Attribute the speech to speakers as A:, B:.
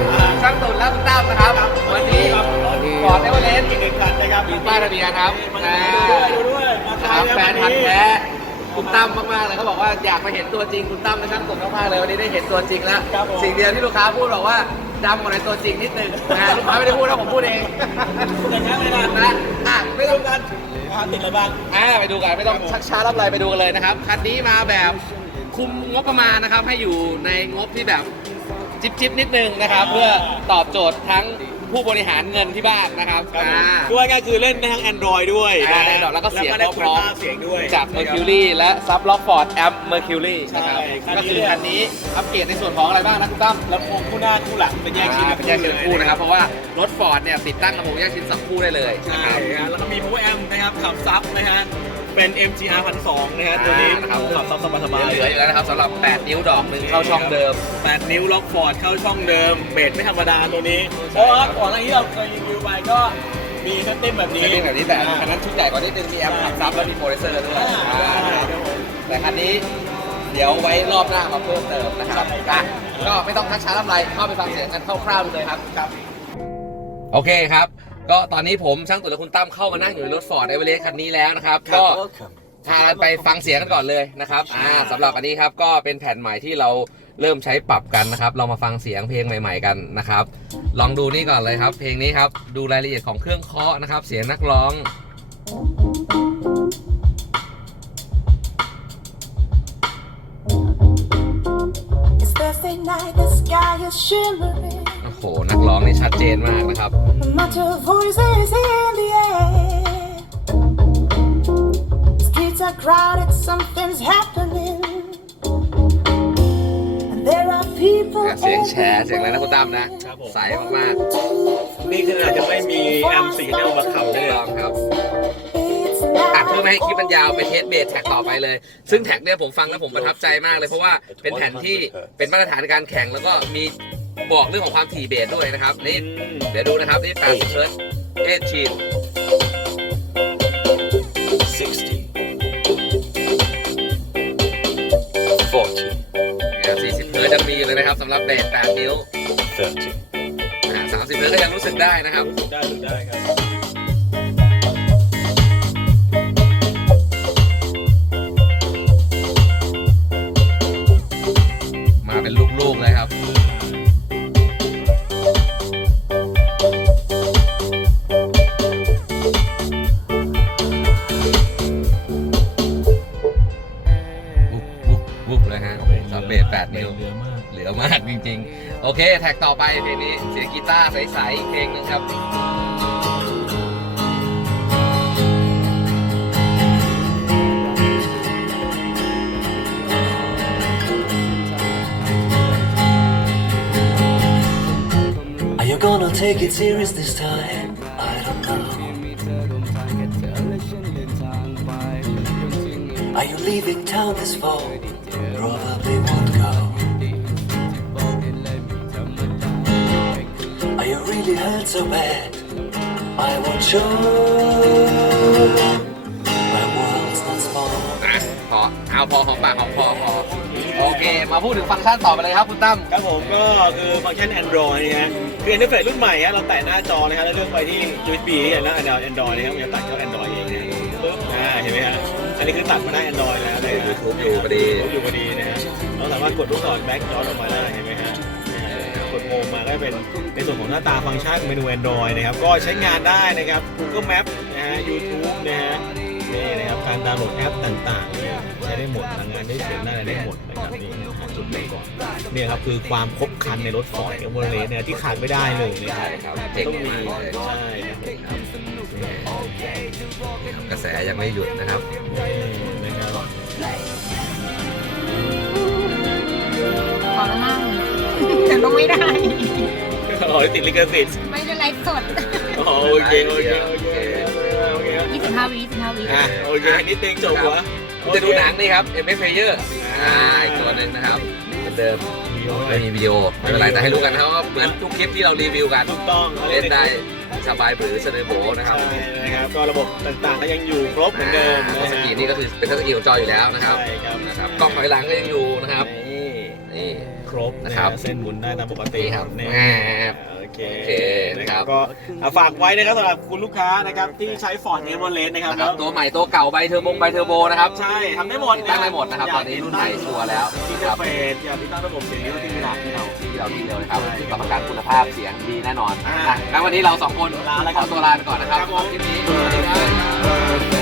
A: นรับช่างตุ่นและคุณตั้
B: มนะ
A: ค
B: รับ วันนี้ขอได้วเลนอีกห
A: นึ่ง
B: กันนะ
A: ค
B: รับอีกป้ายทะเบียนค
A: รับ
B: นะครับ
A: แฟนพันธ์แท้คุณตั้มมากๆเลยเขาบอกว่าอยากมาเห็นตัวจริงคุณตั้มนะช่างตุ่นมากๆเลยวันนี้ได้เห็นตัวจริงแล้ว สิ่งเดียวที่ลูกค้าพูดบอกว่าดำกว่าในตัวจริงนิดนึงนะลูกค้าไม่ได้พูดนะผมพูดเอง
B: คุณกันช้าเล่นะ
A: นะอะไม่ต้อ
B: งกันติดอะไรบ้าง
A: อ่าไปดูกันไม่ต้องชักช้ารับอะไรไปดูกันเลยนะครับคันนี้มาแบบคุมงบประมาณนะครับให้อยู่ในงบที่แบบ จิบจิบๆนิดนึงนะครับ เพื่อตอบโจทย์ทั้งผู้บริหารเงินที่บ้านนะครับ
B: ครับผม
A: อ่า
B: คือว่าง่ายๆคือเล่นได้ทั้ง Android ด้วย
A: อ่า
B: นะ
A: Android แล้วก็เสียง
B: ได้
A: เพ
B: คุณ
A: ราะๆ
B: ภาพเสียงด้วย
A: จาก Mercury และซับล็อกฟอร์ดแอม Mercury นะครับ
B: ใช่คันนี้
A: ก็คือคันนี้อัปเกรดในส่วนของอะไรบ้างนะคุณตั้ม
B: ลำโพงคู่หน้าคู่หลังเป็นแยกชิ้น
A: อ่าเป็นแยกชิ้นคู่นะครับเพราะว่ารถฟอร์ดเนี่ยติดตั้งลำโพงแยกชิ้นสองคู่ได้เลยนะ
B: ใช่
A: ครับ
B: ฮะแล้วก็มี power amp นะครับขับซับนะฮะ เป็น MGR 1,200นะฮะตัวนี้
A: อ่านะครับ
B: ขับซับสบายๆ
A: เหลืออยู่แล้วนะครับสำหรับ 8 นิ้วดอกหนึ่งเข้าช่องเดิม
B: 8 นิ้วล็อกฟอร์ดเข้าช่องเดิม เบสไม่ธรรมดาตัวนี้เพราะว่าก่อนหน้านี้เราเคยรีวิวไปก็มีสเต็มแบบนี้
A: ไม่ได้แบบนี้แต่คันนั้นชุดใหญ่กว่านิดนึงมีแอมป์ขับซับแล้วมีโปรดิวเซอร์ด้วย
B: อ่าใช่ครับผม
A: แต่คันนี้เดี๋ยวไว้รอบหน้ามาเพิ่มเติมนะครับ
B: ใช่ครับ
A: อะก็ไม่ต้องทักช้าทำไรเข้าไปฟังเสียงกันคร่าวๆเลยครับครับโอเคครับ ก็ตอนนี้ผมช่างตุ่นและคุณตั้มเข้ามานั่งอยู่ในรถฟอร์ดเอเวอเรสต์คันนี้แล้วนะครับ ก็ พาไปฟังเสียงกันก่อนเลยนะครับ อ่าสำหรับอันนี้ครับก็เป็นแผ่นใหม่ที่เราเริ่มใช้ปรับกันนะครับ เรามาฟังเสียงเพลงใหม่ ๆกันนะครับ ลองดูนี่ก่อนเลยครับ เพลงนี้ครับ ดูรายละเอียดของเครื่องเคาะนะครับ เสียงนักร้อง
C: It's Thursday night, the sky is shimmering.
A: โอ้โหนักร้องนี่ชัดเจนมากนะครับ
C: A bunch of voices in the air. Streets are crowded, something's happening. And there are people
A: เสียงแชร์เสียงอะไรนะคุณตั้มนะ
B: ครับผม
A: ใสมาก
B: นี่คืออาจจะไม่มีแอมป์สีที่เอามาขับ
A: ๆ
B: ได้
A: ได้
B: เลย
A: ลองครับ
C: It's
A: อัดเพื่อไม่ให้คลิป
C: night.
A: มันยาวไปเทสเบสแท็กต่อไปเลย ซึ่งแท็กเนี่ยผมฟังแล้วผมประทับใจมากเลยเพราะว่าเป็นแผ่นที่เป็นมาตรฐานในการแข่งแล้วก็มี บอกเรื่องของความถี่เบสด้วยนะครับนี่
B: อืม
A: เดี๋ยวดูนะครับนี่80เฮิร์ตซ์เอชีน40เฮิร์ตซ์ยังมีอยู่เลยนะครับสำหรับเบส8นิ้วอ่า30เฮิร์ตซ์ก็ยังรู้สึกได้นะครับ
B: รู้สึกได้รู้สึกได้ครับ
A: โอเค แท็กต่อไปเพลงนี้เสียงกีตาร์ใสๆอีกเพลงหนึงครับ
D: Are you gonna take it serious this time? I don't know. Are you leaving town this fall? Are you really hurt so bad? I won't show. My world's not small.
A: นะพอเอาพอหอมปากหอมคอพอโอเค มาพูดถึงฟังก์ชันต่อไปเลยครับคุณตั้ม
B: ครับผมก็คือฟังก์ชัน Android นะฮะคืออินเทอร์เฟซรุ่นใหม่ฮะเราแตะหน้าจอนะครับแล้วเลือกไปที่ USB เนี่ยนะ Android นะครับมันจะตัดเข้า Android เองนะปึ๊บอ่าเห็นไหมฮะอันนี้คือตัดมาได้ Android แล้วเลย
A: YouTube อยู่พอดี
B: อยู่พอดีนะฮะเราสามารถกดลูกศรแบ็กย้อนออกมาได้เห็นไหมฮะกด โฮมมาก็เป็นในส่วนของหน้าตาฟังก์ชันเมนู Android นะครับ ก็ใช้งานได้นะครับ Google Map นะฮะ YouTube นะฮะนี่นะครับการดาวน์โหลดแอปต่างๆเนี่ยใช้ได้หมดทำงานได้เสร็จได้อะไรได้หมดนะครับนี่หาจุดเด่นก่อนเนี่ยครับคือความครบครันในรถฟอร์ดเอเวอเรสต์เนี่ยที่ขาดไม่ได้เลยนะค
A: ใช่
B: รับ
A: ครับเจ๋ง
B: ต้องมี
A: มากเลย
B: ใช่นะครับ
A: กระแสยังไม่หยุดนะครับ
B: นี่นะครับ
E: แต่ก็ไม่ได้
B: โอ้ยติดลิขสิทธิ์
E: ไม่ได้ไลฟ์สด
B: อ๋อโอเคโอเคโอเคโอเค
E: 25วิ25วิ
B: อะโอเคนิดนึงจบหัว
A: จะดูหนังนี่ครับ MF Player อ่าอีกตัวหนึ่งนะครับเหมือนเดิมไม่มีวิดีโอไม่เป็นไรแต่ให้รู้กันนะครับว่าเหมือนทุกคลิปที่เรารีวิวกัน
B: ถูกต้อง
A: เล่นได้สบายหรือเสนอโบนะครับ
B: ใช่นะครับก็ระบบต่างๆก็ยังอยู่ครบเหมือนเดิม
A: ทัชสกรีนนี่ก็คือเป็นทัชสกรีนของจออยู่แล้วนะครับ
B: ใช่ครับ
A: นะครับกล้องถอยหลังก็ยังอยู่นะครับนี่นี่คร
B: ร บ
A: นะ
B: นะ
A: ค
B: ค
A: รั
B: รับบเส้นหมุนได้ตามปกติ
A: นี่ครับ
B: นะ
A: แหม
B: โอเค
A: โอเค
B: นะค
A: ครั
B: รับบก็เอาฝากไว้นะครับสำหรับคุณลูกค้านะครับที่ใช้ Ford e v o l e t นะครับ
A: นะครับ
B: แล้ว
A: ตัวใหม่ตัวเก่าใบเทอร์โบใบเทอร์โบนะครับ
B: ใช่ทำได้หมด
A: ติดตั้งได้หมดนะครับตอนนี้รุ่นใหม่ชัวร์แล้ว
B: ที่
A: ค
B: จะ
A: รับ
B: เป็นอยากติดตั้งระบบเสียงนี้ที่มีหลักที่เรา
A: ที่เราที่เร็วนะครับ
B: ใช่
A: รับประกันคุณภาพเสียงดีแน่นอน
B: อ่า
A: อะงั้นวันนี้เราสองคน
B: ลาแล้ว
A: ข
B: ครั
A: อบตัวลาไปก่อนนะครับ
B: ครับผม
A: คลิปนี้
B: สวัสดี